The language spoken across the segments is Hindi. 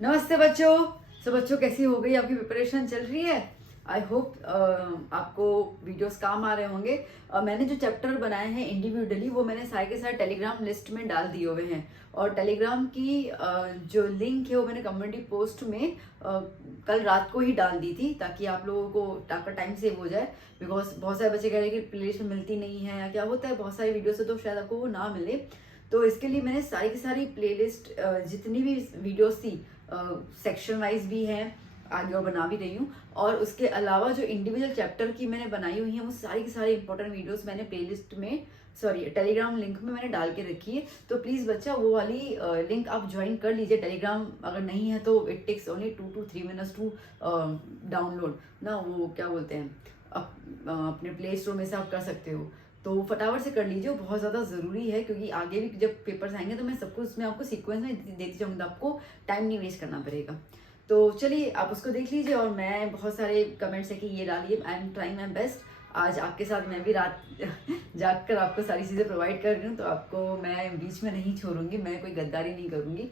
नमस्ते बच्चों। बच्चों कैसी हो गई आपकी प्रिपरेशन चल रही है? आई होप आपको वीडियोस काम आ रहे होंगे। मैंने जो चैप्टर बनाए हैं इंडिविजुअली वो मैंने सारे के सारे टेलीग्राम लिस्ट में डाल दिए हुए हैं और टेलीग्राम की जो लिंक है वो मैंने कम्युनिटी पोस्ट में कल रात को ही डाल दी थी ताकि आप लोगों को आपका टाइम सेव हो जाए। बिकॉज बहुत सारे बच्चे कह रहे हैं कि प्लेलिस्ट में मिलती नहीं है या क्या होता है, बहुत सारी वीडियो से तो शायद आपको वो ना मिले। तो इसके लिए मैंने सारी की सारी प्लेलिस्ट जितनी भी वीडियोस थी सेक्शन वाइज भी हैं आगे और बना भी रही हूँ, और उसके अलावा जो इंडिविजुअल चैप्टर की मैंने बनाई हुई है वो सारी की सारी इंपॉर्टेंट वीडियोस मैंने प्लेलिस्ट में टेलीग्राम लिंक में मैंने डाल के रखी है। तो प्लीज बच्चा वो वाली लिंक आप ज्वाइन कर लीजिए। टेलीग्राम अगर नहीं है तो it takes only 2 to 3 minutes to download ना, वो क्या बोलते हैं अपने प्ले स्टोर में से आप कर सकते हो। तो फटाफट से कर लीजिए, वो बहुत ज़्यादा ज़रूरी है क्योंकि आगे भी जब पेपर्स आएंगे तो मैं सब कुछ उसमें आपको सीक्वेंस में देती जाऊँगी, तो आपको टाइम नहीं वेस्ट करना पड़ेगा। तो चलिए आप उसको देख लीजिए। और मैं बहुत सारे कमेंट्स है कि ये डालिए, I am trying my best. आज आपके साथ मैं भी रात जाग कर आपको सारी चीज़ें प्रोवाइड कर रही हूँ, तो आपको मैं बीच में नहीं छोड़ूंगी, मैं कोई गद्दारी नहीं करूँगी,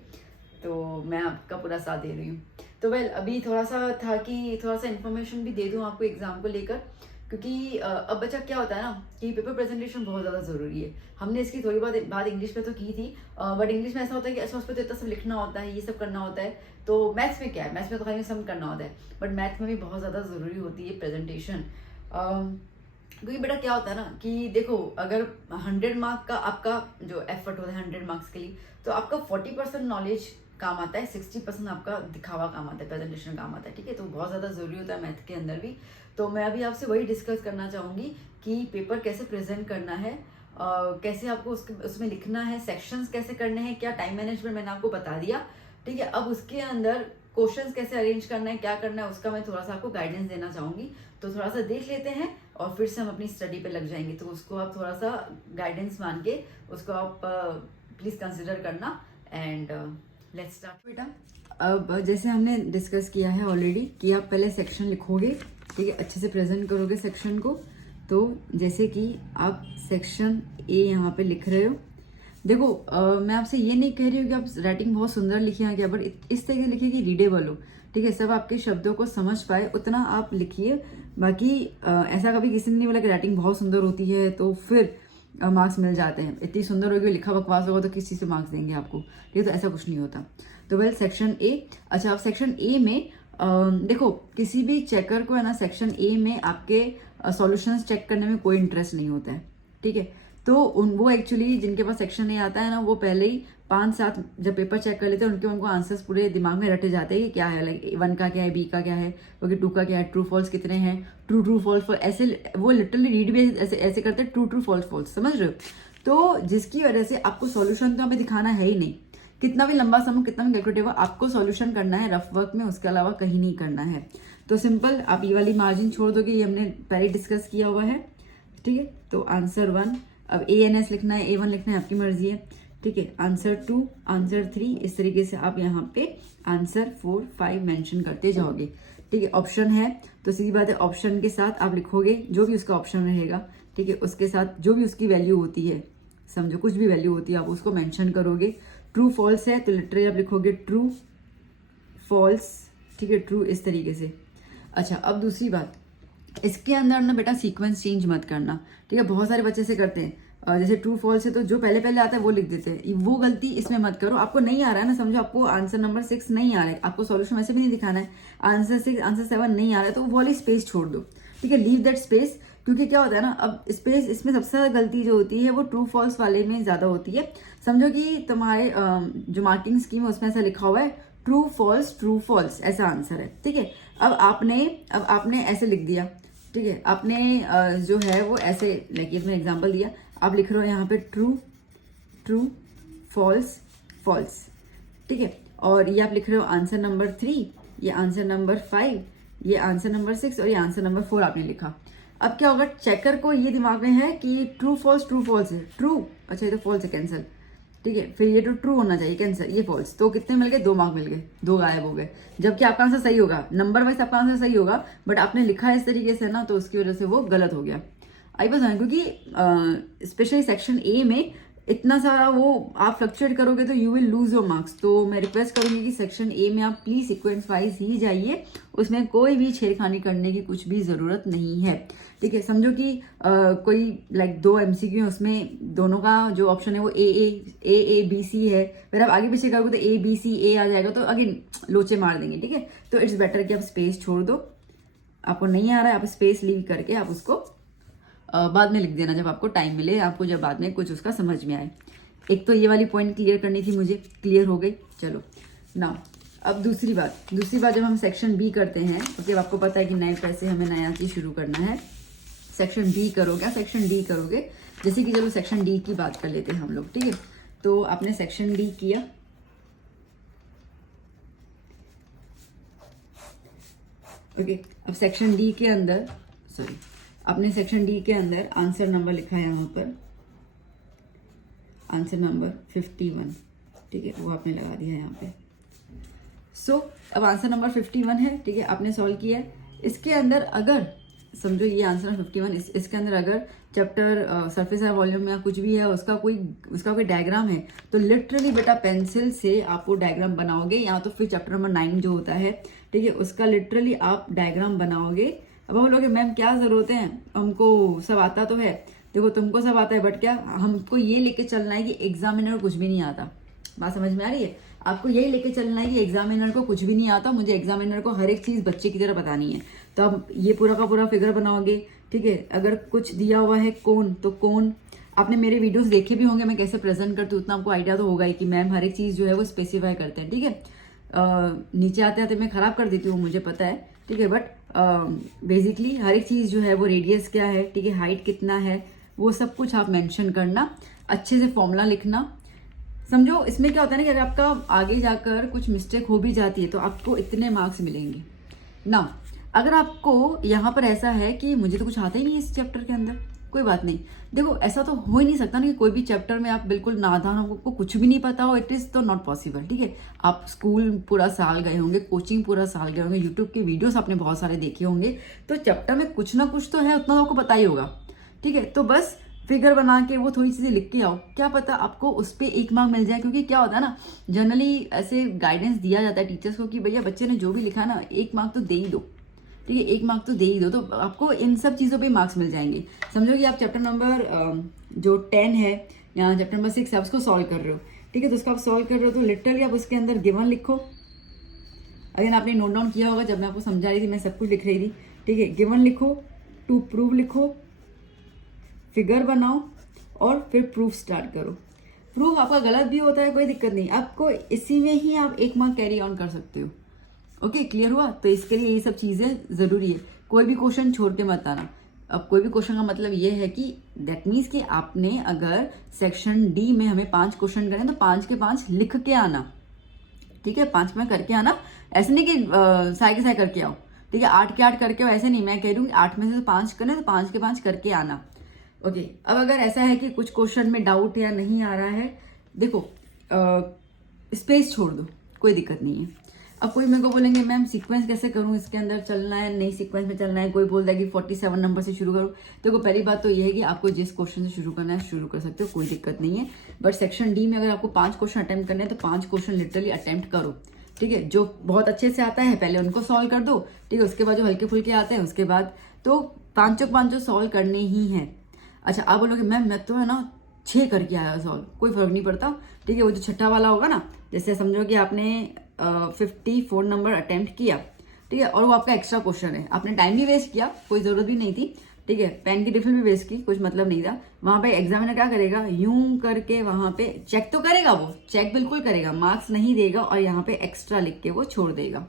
तो मैं आपका पूरा साथ दे रही हूँ। तो वेल अभी थोड़ा सा था कि थोड़ा सा इन्फॉर्मेशन भी दे दूँ आपको एग्जाम को लेकर, क्योंकि अब बच्चा क्या होता है ना कि पेपर प्रेजेंटेशन बहुत ज़्यादा ज़रूरी है। हमने इसकी थोड़ी बहुत बात इंग्लिश में तो की थी, बट इंग्लिश में ऐसा होता है कि अच्छा उस पर तो इतना सब लिखना होता है, ये सब करना होता है। तो मैथ्स में क्या है, मैथ्स में तो खाली सब करना होता है, बट मैथ में भी बहुत ज़्यादा ज़रूरी होती है प्रेजेंटेशन। क्योंकि बेटा क्या होता है ना कि देखो, अगर 100 मार्क का आपका जो एफर्ट होता है 100 मार्क्स के लिए, तो आपका 40% नॉलेज काम आता है, 60% आपका दिखावा काम आता है, प्रेजेंटेशन काम आता है। ठीक है, तो बहुत ज़्यादा ज़रूरी होता है मैथ के अंदर भी। तो मैं अभी आपसे वही डिस्कस करना चाहूँगी कि पेपर कैसे प्रेजेंट करना है, कैसे आपको उसमें लिखना है, सेक्शंस कैसे करने हैं, क्या टाइम मैनेजमेंट मैंने आपको बता दिया। ठीक है, अब उसके अंदर क्वेश्चंस कैसे अरेंज करना है, क्या करना है, उसका मैं थोड़ा सा आपको गाइडेंस देना चाहूँगी। तो थोड़ा सा देख लेते हैं और फिर से हम अपनी स्टडी पे लग जाएंगे। तो उसको आप थोड़ा सा गाइडेंस मान के उसको आप प्लीज़ कंसिडर करना। एंड लेट्स स्टार्ट बेटा। अब जैसे हमने डिस्कस किया है ऑलरेडी कि आप पहले सेक्शन लिखोगे, ठीक है, अच्छे से प्रेजेंट करोगे सेक्शन को। तो जैसे कि आप सेक्शन ए यहाँ पे लिख रहे हो, देखो मैं आपसे ये नहीं कह रही हूँ कि आप राइटिंग बहुत सुंदर लिखे हैं क्या, बट इस तरह से लिखिए कि रीडेबल हो। ठीक है, सब आपके शब्दों को समझ पाए उतना आप लिखिए। बाकी ऐसा कभी किसी ने नहीं बोला कि राइटिंग बहुत सुंदर होती है तो फिर मार्क्स मिल जाते हैं। इतनी सुंदर होगी, लिखा बकवास होगा तो किस चीज़ से मार्क्स देंगे आपको। ठीक है, तो ऐसा कुछ नहीं होता। तो वेल सेक्शन ए, अच्छा आप सेक्शन ए में देखो किसी भी चेकर को है ना, सेक्शन ए में आपके सॉल्यूशंस चेक करने में कोई इंटरेस्ट नहीं होता है। ठीक है, तो वो एक्चुअली जिनके पास सेक्शन ए आता है ना, वो पहले ही 5-7 जब पेपर चेक कर लेते हैं उनको आंसर्स पूरे दिमाग में रटे जाते हैं कि क्या है, लाइक 1 का क्या है, बी का क्या है, क्योंकि 2 का क्या है, ट्रू फॉल्स कितने हैं, ट्रू फॉल्स ऐसे वो लिटरली रीड भी ऐसे करते हैं, ट्रू फॉल्स, समझ रहे हो। तो जिसकी वजह से आपको सॉल्यूशन तो हमें दिखाना है ही नहीं, कितना भी लंबा समय कितना भी कैलकुलेटिव हो, आपको सॉल्यूशन करना है रफ वर्क में, उसके अलावा कहीं नहीं करना है। तो सिंपल आप ये वाली मार्जिन छोड़ दोगे, ये हमने पहले डिस्कस किया हुआ है। ठीक है, तो आंसर 1, अब ANS लिखना है, A1 लिखना है, आपकी मर्जी है। ठीक है, आंसर 2, आंसर 3, इस तरीके से आप यहाँ पे आंसर 4, 5 मेंशन करते जाओगे। ठीक है, ऑप्शन है तो सीधी बात है, ऑप्शन के साथ आप लिखोगे जो भी उसका ऑप्शन रहेगा। ठीक है, उसके साथ जो भी उसकी वैल्यू होती है, समझो कुछ भी वैल्यू होती है आप उसको मेंशन करोगे। ट्रू फॉल्स है तो लिटरली आप लिखोगे ट्रू फॉल्स। ठीक है, ट्रू इस तरीके से। अच्छा, अब दूसरी बात, इसके अंदर ना बेटा सीक्वेंस चेंज मत करना। ठीक है, बहुत सारे बच्चे से करते हैं, जैसे ट्रू फॉल्स है तो जो पहले आता है वो लिख देते हैं, वो गलती इसमें मत करो। आपको नहीं आ रहा है ना, समझो आपको आंसर नंबर 6 नहीं आ रहा है, आपको सॉल्यूशन वैसे भी नहीं दिखाना है, आंसर 6 आंसर 7 नहीं आ रहा है, तो वो वाली स्पेस छोड़ दो। ठीक है, लीव दैट स्पेस, क्योंकि क्या होता है ना, अब स्पेस इसमें सबसे ज्यादा गलती जो होती है वो ट्रू फॉल्स वाले में ज्यादा होती है। समझो कि तुम्हारे जो मार्किंग स्कीम है उसमें ऐसा लिखा हुआ है ट्रू फॉल्स ऐसा आंसर है। ठीक है, अब आपने ऐसे लिख दिया। ठीक है, आपने जो है वो ऐसे लाइक मैं एग्जांपल दिया, आप लिख रहे हो यहाँ पे ट्रू फॉल्स। ठीक है, और ये आप लिख रहे हो आंसर नंबर 3, ये आंसर नंबर 5, ये आंसर नंबर 6 और ये आंसर नंबर 4 आपने लिखा। अब क्या होगा, चेकर को ये दिमाग में है कि ट्रू फॉल्स है, ट्रू, अच्छा ये तो फॉल्स है, कैंसिल। ठीक है, फिर ये तो ट्रू होना चाहिए, कैंसिल, ये फॉल्स, तो कितने मिल गए, 2 मार्क मिल गए, 2 गायब हो गए। जबकि आपका आंसर सही होगा, नंबर वाइज आपका आंसर सही होगा, बट आपने लिखा है इस तरीके से ना, तो उसकी वजह से वो गलत हो गया। आई बात है, क्योंकि स्पेशली सेक्शन ए में इतना सारा वो आप फ्लक्चुएट करोगे तो you will lose your marks. तो मैं रिक्वेस्ट करूंगी कि सेक्शन ए में आप प्लीज सीक्वेंस वाइज ही जाइए, उसमें कोई भी छेड़खानी करने की कुछ भी जरूरत नहीं है। ठीक है, समझो कि कोई लाइक 2 MCQ है, उसमें दोनों का जो ऑप्शन है वो ए बी सी है, फिर आप आगे पीछे करोगे तो ए बी सी ए आ जाएगा, तो अगेन लोचे मार देंगे। ठीक है, तो इट्स बेटर कि आप स्पेस छोड़ दो, आपको नहीं आ रहा है आप स्पेस लीव करके आप उसको बाद में लिख देना जब आपको टाइम मिले, आपको जब बाद में कुछ उसका समझ में आए। एक तो ये वाली पॉइंट क्लियर करनी थी मुझे, क्लियर हो गई। चलो ना, अब दूसरी बात जब हम सेक्शन बी करते हैं, ओके, आपको पता है कि नए पैसे हमें नया चीज शुरू करना है। सेक्शन डी करोगे, सेक्शन डी करोगे, जैसे कि चलो सेक्शन डी की बात कर लेते हैं हम लोग। ठीक है, तो आपने सेक्शन डी किया, ओके, अब सेक्शन डी के अंदर आपने सेक्शन डी के अंदर आंसर नंबर लिखा है, यहाँ पर आंसर नंबर 51। ठीक है, वो आपने लगा दिया है यहाँ पे। सो अब आंसर नंबर 51 है। ठीक है, आपने सॉल्व किया है। इसके अंदर अगर समझो ये आंसर नंबर 51, इसके अंदर अगर चैप्टर सरफेस या वॉल्यूम या कुछ भी है, उसका कोई डायग्राम है, तो लिटरली बेटा पेंसिल से आप वो डायग्राम बनाओगे, या तो फिर चैप्टर नंबर 9 जो होता है, ठीक है, उसका लिटरली आप डायग्राम बनाओगे। अब हम लोग मैम क्या जरूरत है, हमको सब आता तो है। देखो तुमको सब आता है, बट क्या हमको ये लेके चलना है कि एग्जामिनर को कुछ भी नहीं आता। बात समझ में आ रही है? आपको यही लेके चलना है कि एग्जामिनर को कुछ भी नहीं आता, मुझे एग्जामिनर को हर एक चीज बच्चे की तरह बतानी है। तो आप ये पूरा का पूरा फिगर बनाओगे। ठीक है, अगर कुछ दिया हुआ है कोण, तो कोण आपने मेरे वीडियोस देखे भी होंगे, मैं कैसे प्रेजेंट करती हूँ, उतना आपको आइडिया तो होगा ही कि मैम हर एक चीज जो है वो स्पेसिफाई करते हैं। ठीक है, नीचे आते आते मैं खराब कर देती हूँ, मुझे पता है। ठीक है, बट बेसिकली हर एक चीज जो है वो रेडियस क्या है, ठीक है, हाइट कितना है, वो सब कुछ आप मेंशन करना, अच्छे से फॉर्मूला लिखना। समझो इसमें क्या होता है ना कि अगर आपका आगे जाकर कुछ मिस्टेक हो भी जाती है तो आपको इतने मार्क्स मिलेंगे ना। अगर आपको यहाँ पर ऐसा है कि मुझे तो कुछ आता ही नहीं है इस चैप्टर के अंदर, कोई बात नहीं। देखो ऐसा तो हो ही नहीं सकता ना कि कोई भी चैप्टर में आप बिल्कुल नादान हो, आपको कुछ भी नहीं पता हो, इट इज तो नॉट पॉसिबल। ठीक है, आप स्कूल पूरा साल गए होंगे, कोचिंग पूरा साल गए होंगे, यूट्यूब के वीडियोस आपने बहुत सारे देखे होंगे, तो चैप्टर में कुछ ना कुछ तो है, उतना तो आपको पता ही होगा। ठीक है, तो बस फिगर बना के वो थोड़ी चीजें लिख के आओ, क्या पता आपको उस पर 1 मार्क मिल जाए। क्योंकि क्या होता है ना, जनरली ऐसे गाइडेंस दिया जाता है टीचर्स को कि भैया बच्चे ने जो भी लिखा है ना 1 मार्क तो दे ही दो। ठीक है, 1 मार्क तो दे ही दो, तो आपको इन सब चीज़ों पे मार्क्स मिल जाएंगे। समझो कि आप चैप्टर नंबर जो 10 है या चैप्टर नंबर 6 है उसको सॉल्व कर रहे हो। ठीक है, तो उसको आप सॉल्व कर रहे हो तो लिटरली आप उसके अंदर गिवन लिखो। अगर आपने नोट डाउन किया होगा, जब मैं आपको समझा रही थी मैं सब कुछ लिख रही थी। ठीक है, गिवन लिखो, टू प्रूव लिखो, फिगर बनाओ और फिर प्रूफ स्टार्ट करो। प्रूफ आपका गलत भी होता है कोई दिक्कत नहीं, आपको इसी में ही आप 1 मार्क कैरी ऑन कर सकते हो। ओके, क्लियर हुआ? तो इसके लिए ये सब चीजें जरूरी है, कोई भी क्वेश्चन छोड़ के मत आना। अब कोई भी क्वेश्चन का मतलब ये है कि दैट मीन्स कि आपने अगर सेक्शन डी में हमें 5 क्वेश्चन करें तो 5 के 5 लिख के आना। ठीक है, 5 में करके आना, ऐसे नहीं कि साय के साय करके आओ। ठीक है, 8 के 8 करके आओ, ऐसे नहीं। मैं कह रही हूँ 8 में से तो 5 करें तो 5 के 5 करके आना। ओके, अब अगर ऐसा है कि कुछ क्वेश्चन में डाउट या नहीं आ रहा है, देखो स्पेस छोड़ दो, कोई दिक्कत नहीं है। अब कोई मेरे को बोलेंगे मैम सीक्वेंस कैसे करूं, इसके अंदर चलना है नहीं सीक्वेंस में चलना है, कोई बोलता है कि 47 नंबर से शुरू करो। देखो पहली बात तो ये है कि आपको जिस क्वेश्चन से शुरू करना है शुरू कर सकते हो, कोई दिक्कत नहीं है। बट सेक्शन डी में अगर आपको 5 क्वेश्चन अटेम्प्ट करने हैं तो 5 क्वेश्चन लिटरली अटेम्प्ट करो। ठीक है, जो बहुत अच्छे से आता है पहले उनको सॉल्व कर दो। ठीक है, उसके बाद जो हल्के फुल्के आते हैं उसके बाद तो 5 सॉल्व करने ही है। अच्छा, आप बोलोगे मैम मैं तो है ना 6 करके आया सॉल्व, कोई फर्क नहीं पड़ता। ठीक है, वो जो छठा वाला होगा ना, जैसे समझो कि आपने 54 नंबर अटेम्प्ट किया, ठीक है, और वो आपका एक्स्ट्रा क्वेश्चन है, आपने टाइम भी वेस्ट किया, कोई जरूरत भी नहीं थी। ठीक है, पेन की रिफिल भी वेस्ट की, कुछ मतलब नहीं था। वहां पे एग्जामिनर क्या करेगा, यूं करके वहां पे चेक तो करेगा, वो चेक बिल्कुल करेगा, मार्क्स नहीं देगा और यहाँ पे एक्स्ट्रा लिख के वो छोड़ देगा।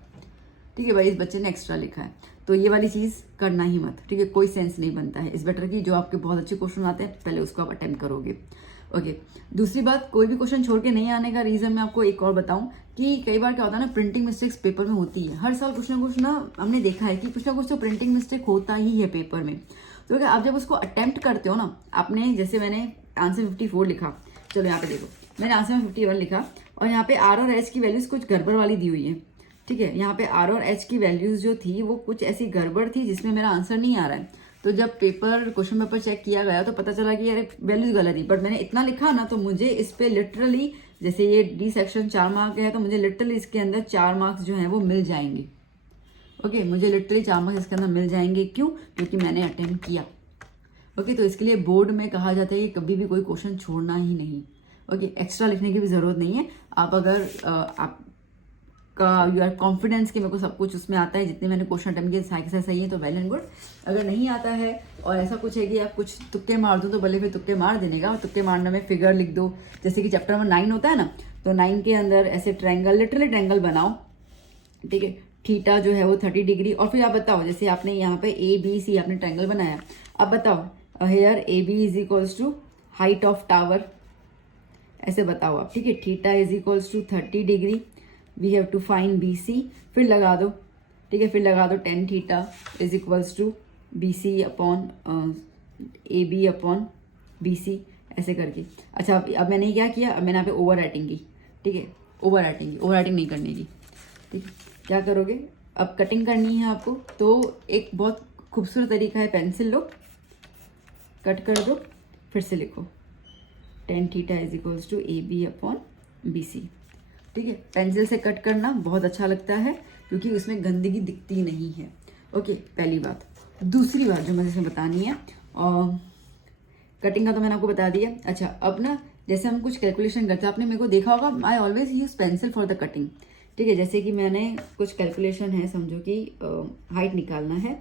ठीक है भाई, इस बच्चे ने एक्स्ट्रा लिखा है, तो ये वाली चीज करना ही मत। ठीक है, कोई सेंस नहीं बनता है। इस बेटर की जो आपके बहुत अच्छे क्वेश्चन आते हैं पहले उसको आप अटेम्प्ट करोगे। ओके, दूसरी बात, कोई भी क्वेश्चन छोड़ के नहीं आने का रीजन मैं आपको एक और बताऊं कि कई बार क्या होता है ना, प्रिंटिंग मिस्टेक्स पेपर में होती है। हर साल कुछ ना हमने देखा है कि कुछ ना कुछ तो प्रिंटिंग मिस्टेक होता ही है पेपर में। तो आप जब उसको अटेम्प्ट करते हो ना, आपने जैसे मैंने आंसर 54 लिखा, चलो यहाँ पे देखो मैंने आंसर में 51 लिखा और यहाँ पे आर और एच की वैल्यूज कुछ गड़बड़ वाली दी हुई है। ठीक है, यहाँ पे आर और एच की वैल्यूज जो थी वो कुछ ऐसी गड़बड़ थी जिसमें मेरा आंसर नहीं आ रहा है। तो जब क्वेश्चन पेपर चेक किया गया तो पता चला कि यार वैल्यूज गलत थी, बट मैंने इतना लिखा ना तो मुझे इस पे लिटरली, जैसे ये डी सेक्शन 4 मार्क का है तो मुझे लिटरली इसके अंदर 4 मार्क्स जो हैं वो मिल जाएंगे। ओके, मुझे लिटरली 4 मार्क्स इसके अंदर मिल जाएंगे। क्यों? क्योंकि मैंने अटेम्प्ट किया। ओके, तो इसके लिए बोर्ड में कहा जाता है कि कभी भी कोई क्वेश्चन छोड़ना ही नहीं। ओके, एक्स्ट्रा लिखने की भी ज़रूरत नहीं है। आप अगर आपका यू आर कॉन्फिडेंस कि मेरे को सब कुछ उसमें आता है, जितने मैंने क्वेश्चन अटेम्प्ट किए सारे के सारे सही है तो वेल एंड गुड। अगर नहीं आता है और ऐसा कुछ है कि आप कुछ तुक्के मार दो तो भले फिर तुक्के मार देने का, और तुक्के मारने में फिगर लिख दो। जैसे कि चैप्टर नंबर 9 होता है ना, तो 9 के अंदर ऐसे ट्रायंगल, लिटरली ट्रायंगल बनाओ, ठीक है। थीटा जो है वो 30 डिग्री, और फिर आप बताओ, जैसे आपने यहाँ पे ABC आपने ट्रायंगल बनाया, अब बताओ here AB is equals to height of tower, ऐसे बताओ आप, ठीक है। Theta is equals to 30 degree, we have to find BC, फिर लगा दो, ठीक है, फिर लगा दो tan theta is equals to BC upon AB upon BC, ऐसे करके। अच्छा, अब मैंने क्या किया, अब मैंने यहाँ पे ओवर राइटिंग की, ठीक है, ओवर राइटिंग नहीं करने की, ठीक है। क्या करोगे, अब कटिंग करनी है आपको, तो एक बहुत खूबसूरत तरीका है, पेंसिल लो, कट कर दो, फिर से लिखो tan theta is equals to AB upon BC, ठीक है। पेंसिल से कट करना बहुत अच्छा लगता है क्योंकि उसमें गंदगी दिखती नहीं है। ओके, पहली बात। दूसरी बात जो मुझे इसमें बतानी है, और कटिंग का तो मैंने आपको बता दिया। अच्छा, अब ना जैसे हम कुछ कैलकुलेशन करते हैं, आपने मेरे को देखा होगा, I always use pencil for the cutting, ठीक है। जैसे कि मैंने कुछ कैलकुलेशन है, समझो कि हाइट निकालना है,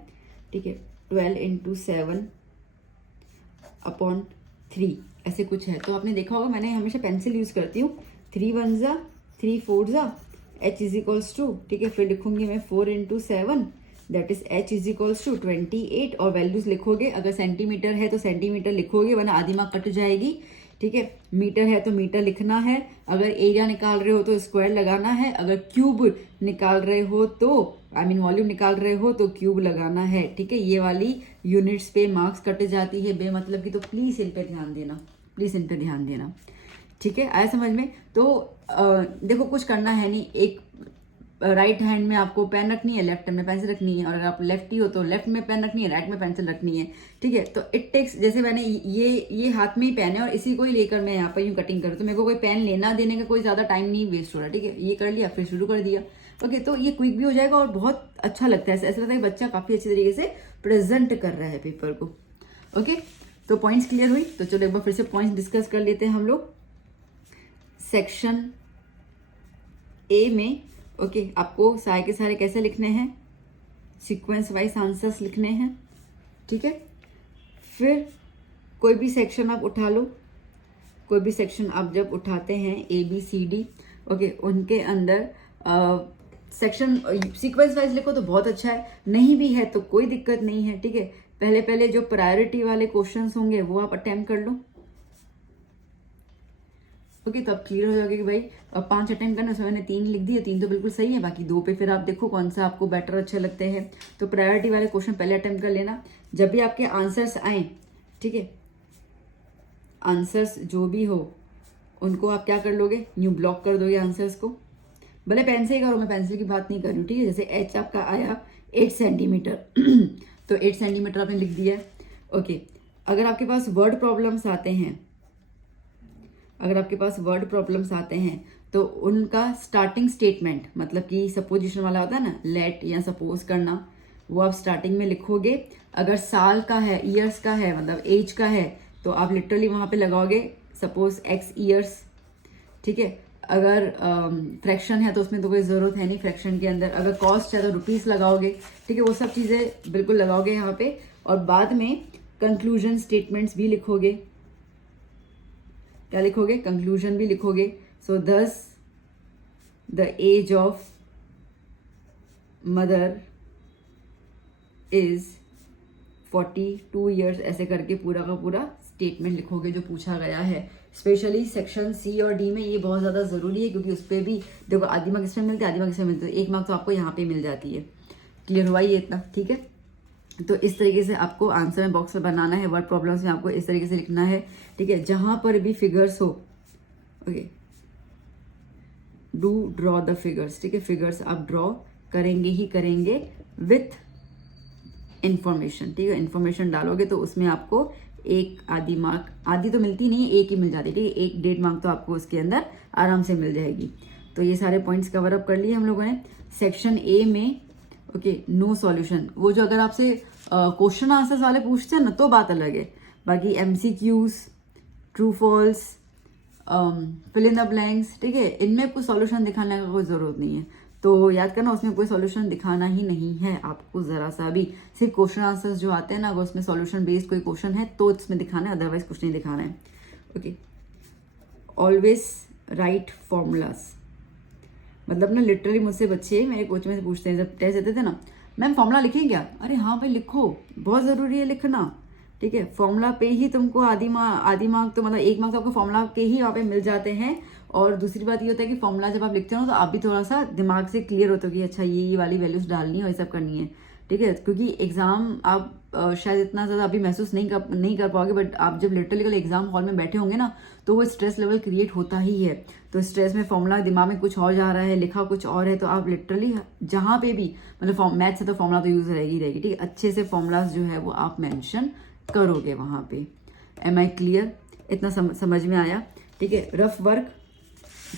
ठीक है, 12 इंटू 7 अपॉन 3, ऐसे कुछ है। तो आपने देखा होगा मैंने हमेशा पेंसिल यूज़ करती हूँ, 3 1 ज़ा 3 4 ज़ा h इज इक्वल्स टू, ठीक है, फिर लिखूंगी मैं 4 into 7, that is h is equals to 28, और वैल्यूज लिखोगे, अगर सेंटीमीटर है तो सेंटीमीटर लिखोगे वरना आधी मार्क कट जाएगी, ठीक है। मीटर है तो मीटर लिखना है, अगर एरिया निकाल रहे हो तो स्क्वायर लगाना है, अगर क्यूब निकाल रहे हो तो वॉल्यूम निकाल रहे हो तो क्यूब लगाना है, ठीक है। ये वाली यूनिट्स पे मार्क्स कट जाती है बेमतलब की, तो प्लीज इन पे ध्यान देना, प्लीज इन पे ध्यान देना, ठीक है। आया समझ में? तो देखो कुछ करना है नहीं, एक राइट हैंड में आपको पेन रखनी है, लेफ्ट हैंड में पेंसिल रखनी है, और अगर आप लेफ्टी हो तो लेफ्ट में पेन रखनी है, राइट में पेंसिल रखनी है, ठीक है। तो इट टेक्स, जैसे मैंने ये हाथ में ही पेन है और इसी को ही लेकर मैं यहाँ पर यूँ कटिंग करूँ, तो मेरे को कोई पेन लेना देने का कोई ज़्यादा टाइम नहीं वेस्ट हो रहा, ठीक है। ये कर लिया, फिर शुरू कर दिया, ओके। तो ये क्विक भी हो जाएगा और बहुत अच्छा लगता है, ऐसा लगता है कि बच्चा काफ़ी अच्छी तरीके से प्रेजेंट कर रहा है पेपर को, ओके। तो पॉइंट्स क्लियर हुई, तो चलो एक बार फिर से पॉइंट्स डिस्कस कर लेते हैं हम लोग। सेक्शन ए में ओके आपको सारे के सारे कैसे लिखने हैं, सीक्वेंस वाइज आंसर्स लिखने हैं, ठीक है। फिर कोई भी सेक्शन आप उठा लो, कोई भी सेक्शन आप जब उठाते हैं ABCD, ओके, उनके अंदर सेक्शन सीक्वेंस वाइज लिखो तो बहुत अच्छा है, नहीं भी है तो कोई दिक्कत नहीं है, ठीक है। पहले पहले जो प्रायोरिटी वाले क्वेश्चंस होंगे वो आप अटेम्प्ट कर लो, ओके। तो अब क्लियर हो जाएगा कि भाई अब 5 अटेम्प्ट करना, उसमें मैंने 3 लिख दिए, 3 तो बिल्कुल सही है, बाकी 2 पे फिर आप देखो कौन सा आपको बेटर अच्छे लगते हैं। तो प्रायोरिटी वाले क्वेश्चन पहले अटेम्प्ट कर लेना, जब भी आपके आंसर्स आए, ठीक है, आंसर्स जो भी हो उनको आप क्या कर लोगे, न्यू ब्लॉक कर दोगे आंसर्स को, भले पेन से ही करो, मैं पेंसिल की बात नहीं कर रही हूँ, ठीक है। जैसे एच आपका आया 8 सेंटीमीटर तो 8 सेंटीमीटर आपने लिख दिया, ओके। अगर आपके पास वर्ड प्रॉब्लम्स आते हैं, अगर आपके पास वर्ड प्रॉब्लम्स आते हैं तो उनका स्टार्टिंग स्टेटमेंट, मतलब कि सपोजिशन वाला होता है ना, लेट या सपोज करना, वो आप स्टार्टिंग में लिखोगे। अगर साल का है, ईयर्स का है, मतलब एज का है, तो आप लिटरली वहां पे लगाओगे सपोज x ईयर्स, ठीक है। अगर फ्रैक्शन है तो उसमें तो कोई ज़रूरत है नहीं फ्रैक्शन के अंदर, अगर कॉस्ट है तो रुपीस लगाओगे, ठीक है। वो सब चीज़ें बिल्कुल लगाओगे यहाँ पे, और बाद में कंक्लूजन स्टेटमेंट्स भी लिखोगे, क्या लिखोगे, कंक्लूजन भी लिखोगे। So thus the age of mother is 42 years, ऐसे करके पूरा का पूरा स्टेटमेंट लिखोगे जो पूछा गया है। स्पेशली सेक्शन C और D में ये बहुत ज़्यादा ज़रूरी है, क्योंकि उस पर भी देखो आधी मार्क इसमें मिलते हैं, आधी मार्क इसमें मिलते हैं, 1 मार्क तो आपको यहाँ पे मिल जाती है। क्लियर हुआ ये इतना, ठीक है। तो इस तरीके से आपको आंसर में बॉक्स में बनाना है, वर्ड प्रॉब्लम्स में आपको इस तरीके से लिखना है, ठीक है। जहां पर भी फिगर्स हो, okay, do draw the figures, ठीक है। फिगर्स आप ड्रॉ करेंगे ही करेंगे विथ इन्फॉर्मेशन, ठीक है। इन्फॉर्मेशन डालोगे तो उसमें आपको एक आधी मार्क, आधी तो मिलती नहीं, एक ही मिल जाती है, ठीक है। 1 1.5 मार्क तो आपको उसके अंदर आराम से मिल जाएगी। तो ये सारे पॉइंट्स कवर अप कर लिए हम लोगों ने। सेक्शन ए में ओके, नो सॉल्यूशन, वो जो अगर आपसे क्वेश्चन आंसर्स वाले पूछते हैं ना तो बात अलग है। बाकी MCQs, true false, fill in the blanks, ठीक है, इनमें कोई सॉल्यूशन दिखाने का कोई ज़रूरत नहीं है। तो याद करना, उसमें कोई सॉल्यूशन दिखाना ही नहीं है आपको ज़रा सा भी। सिर्फ क्वेश्चन आंसर्स जो आते हैं ना, अगर उसमें सॉल्यूशन बेस्ड कोई क्वेश्चन है तो इसमें दिखाना है, अदरवाइज कुछ नहीं दिखाना है। ओके, ऑलवेज राइट फॉर्मूलाज, मतलब ना लिटरली मुझसे बच्चे मेरे कोच में से पूछते हैं, जब टेस्ट देते थे ना, मैम फॉर्मूला लिखें क्या? अरे हाँ भाई लिखो, बहुत ज़रूरी है लिखना, ठीक है। फॉर्मूला पे ही तुमको आधी मार्क तो मतलब 1 मार्क तो आपको फॉर्मूला के ही वहाँ पे मिल जाते हैं। और दूसरी बात ये होता है कि फॉर्मूला जब आप लिखते हो तो आप भी थोड़ा सा दिमाग से क्लियर होते हो कि अच्छा ये वाली वैल्यूज डालनी है और ये सब करनी है, ठीक है। क्योंकि एग्जाम आप शायद इतना ज़्यादा अभी महसूस नहीं कर पाओगे, बट आप जब लिटरली कल एग्जाम हॉल में बैठे होंगे ना तो वो स्ट्रेस लेवल क्रिएट होता ही है। तो स्ट्रेस में फॉर्मूला दिमाग में कुछ और जा रहा है, लिखा कुछ और है, तो आप लिटरली जहाँ पे भी मतलब मैथ से तो फॉर्मूला तो यूज़ रहेगी, ठीक है। अच्छे से फॉर्मूलाज जो है वो आप मैंशन करोगे वहाँ पे। Am I clear? इतना समझ में आया, ठीक है। रफ वर्क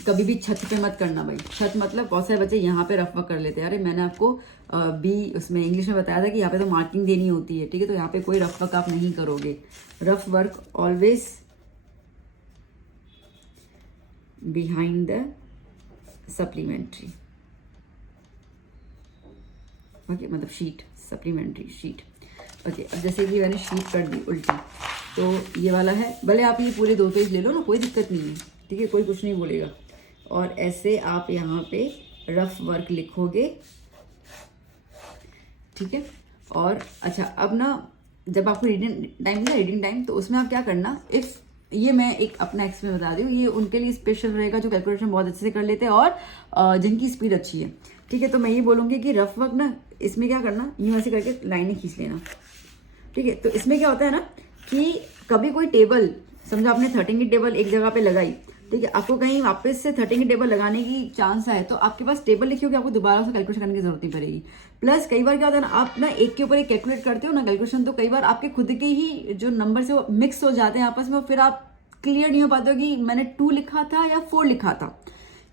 कभी भी छत पे मत करना भाई। छत मतलब बहुत सारे बच्चे यहाँ पे रफ वर्क कर लेते हैं। अरे मैंने आपको बी उसमें इंग्लिश में बताया था कि यहाँ पे तो मार्किंग देनी होती है, ठीक है। तो यहाँ पे कोई रफ वर्क आप नहीं करोगे। Rough work always behind the supplementary, okay, मतलब शीट, सप्लीमेंट्री शीट, ओके। अब जैसे कि मैंने शीट कर दी उल्टी, तो ये वाला है, भले आप ये पूरे 2 पेज ले लो ना, कोई दिक्कत नहीं है, ठीक है, कोई कुछ नहीं बोलेगा। और ऐसे आप यहाँ पे रफ वर्क लिखोगे, ठीक है। और अच्छा, अब ना जब आपको रीडिंग टाइम तो उसमें आप क्या करना, इफ़ ये मैं एक अपना एक्सपीरियंस बता रही हूँ, ये उनके लिए स्पेशल रहेगा जो कैलकुलेशन बहुत अच्छे से कर लेते हैं और जिनकी स्पीड अच्छी है, ठीक है। तो मैं ये बोलूँगी कि रफ वर्क ना इसमें क्या करना, यूँ ऐसे करके लाइनें खींच लेना, ठीक है। तो इसमें क्या होता है ना कि कभी कोई टेबल, समझो आपने 13 की टेबल एक जगह पे लगाई, ठीक है, आपको कहीं वापस से 13 की टेबल लगाने की चांस है तो आपके पास टेबल लिखी होगी, आपको दोबारा से कैलकुलेशन करने की जरूरत नहीं पड़ेगी। प्लस कई बार क्या होता है ना, आप ना एक के ऊपर एक कैलकुलेट करते हो ना कैलकुलेशन, तो कई बार आपके खुद के ही जो नंबर से वो मिक्स हो जाते हैं आपस में, फिर आप क्लियर नहीं हो पाते हो कि मैंने 2 लिखा था या 4 लिखा था,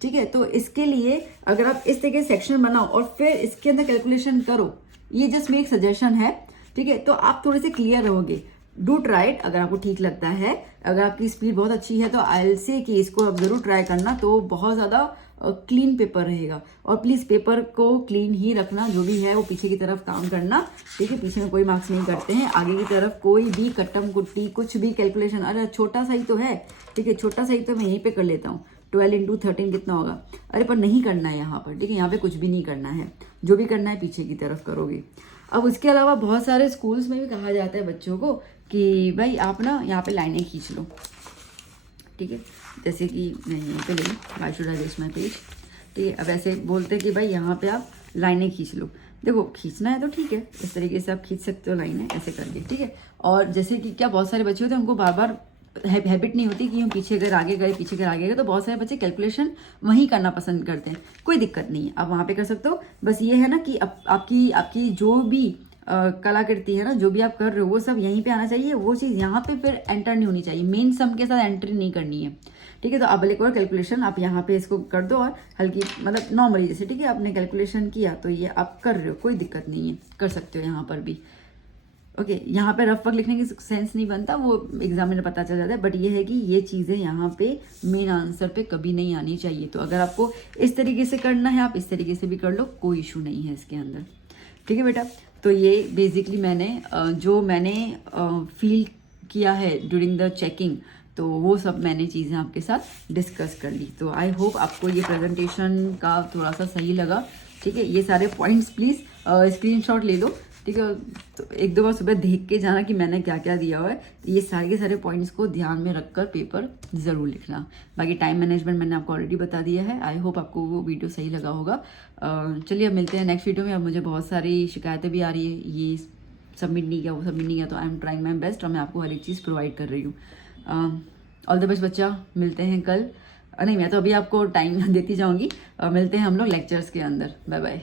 ठीक है। तो इसके लिए अगर आप इस तरीके से सेक्शन बनाओ और फिर इसके अंदर कैलकुलेशन करो, ये जस्ट मेरी एक सजेशन है, ठीक है। तो आप थोड़े से क्लियर रहोगे। डू ट्राई इट, अगर आपको ठीक लगता है, अगर आपकी स्पीड बहुत अच्छी है तो आई से कि इसको आप ज़रूर ट्राई करना, तो बहुत ज़्यादा क्लीन पेपर रहेगा। और प्लीज़ पेपर को क्लीन ही रखना, जो भी है वो पीछे की तरफ काम करना, ठीक है। पीछे में कोई मार्क्स नहीं करते हैं, आगे की तरफ कोई भी कट्टम कुट्टी कुछ भी कैलकुलेशन, अरे छोटा सा ही तो है, ठीक है, छोटा सा ही तो मैं यहीं पे कर लेता हूँ, 12 × 13 कितना होगा, अरे पर नहीं करना है यहाँ पर, ठीक है। यहाँ पे कुछ भी नहीं करना है, जो भी करना है पीछे की तरफ करोगे। अब उसके अलावा बहुत सारे स्कूल्स में भी कहा जाता है बच्चों को कि भाई आप ना यहाँ पे लाइनें खींच लो, ठीक है। जैसे कि मैं यहीं पे ले, why should I waste my page, ठीक है। अब ऐसे बोलते हैं कि भाई यहाँ पे आप लाइनें खींच लो। देखो खींचना है तो ठीक है, इस तरीके से आप खींच सकते हो लाइनें ऐसे करके, ठीक है। और जैसे कि क्या बहुत सारे बच्चे होते हैं उनको बार बार हैबिट नहीं होती कि हम पीछे अगर आगे गए पीछे अगर आगे गए, तो बहुत सारे बच्चे कैलकुलेशन वहीं करना पसंद करते हैं। कोई दिक्कत नहीं है, आप वहाँ पे कर सकते हो। बस ये है ना कि आपकी जो भी कलाकृति है ना, जो भी आप कर रहे हो वो सब यहीं पे आना चाहिए, वो चीज़ यहाँ पे फिर एंटर नहीं होनी चाहिए, मेन सम के साथ एंट्री नहीं करनी है, ठीक है। तो अब एक और कैलकुलेशन आप यहाँ पे इसको कर दो और हल्की मतलब नॉर्मली जैसे, ठीक है, आपने कैलकुलेशन किया तो ये आप कर रहे हो, कोई दिक्कत नहीं है, कर सकते हो यहाँ पर भी, ओके। यहाँ पे रफ वर्क लिखने की सेंस नहीं बनता, वो एग्जाम में पता चल जाता है, बट ये है कि ये चीज़ें यहाँ पे मेन आंसर पे कभी नहीं आनी चाहिए। तो अगर आपको इस तरीके से करना है, आप इस तरीके से भी कर लो, कोई इशू नहीं है इसके अंदर, ठीक है बेटा। तो ये बेसिकली मैंने फील किया है ड्यूरिंग द चेकिंग, तो वो सब मैंने चीज़ें आपके साथ डिस्कस कर ली। तो आई होप आपको ये प्रेजेंटेशन का थोड़ा सा सही लगा, ठीक है। ये सारे पॉइंट्स प्लीज़ स्क्रीनशॉट ले लो, ठीक है। तो 1-2 बार सुबह देख के जाना कि मैंने क्या क्या दिया हुआ है। तो ये सारे के सारे पॉइंट्स को ध्यान में रखकर पेपर ज़रूर लिखना। बाकी टाइम मैनेजमेंट मैंने आपको ऑलरेडी बता दिया है। आई होप आपको वो वीडियो सही लगा होगा। चलिए अब मिलते हैं नेक्स्ट वीडियो में। अब मुझे बहुत सारी शिकायतें भी आ रही है, ये सबमिट नहीं किया, वो सबमिट नहीं किया, तो I am trying my best और मैं आपको हर एक चीज़ प्रोवाइड कर रही हूँ। ऑल द बेस्ट बच्चा, मिलते हैं कल। नहीं, मैं तो अभी आपको टाइम देती जाऊँगी। मिलते हैं हम लोग लेक्चर्स के अंदर। Bye bye.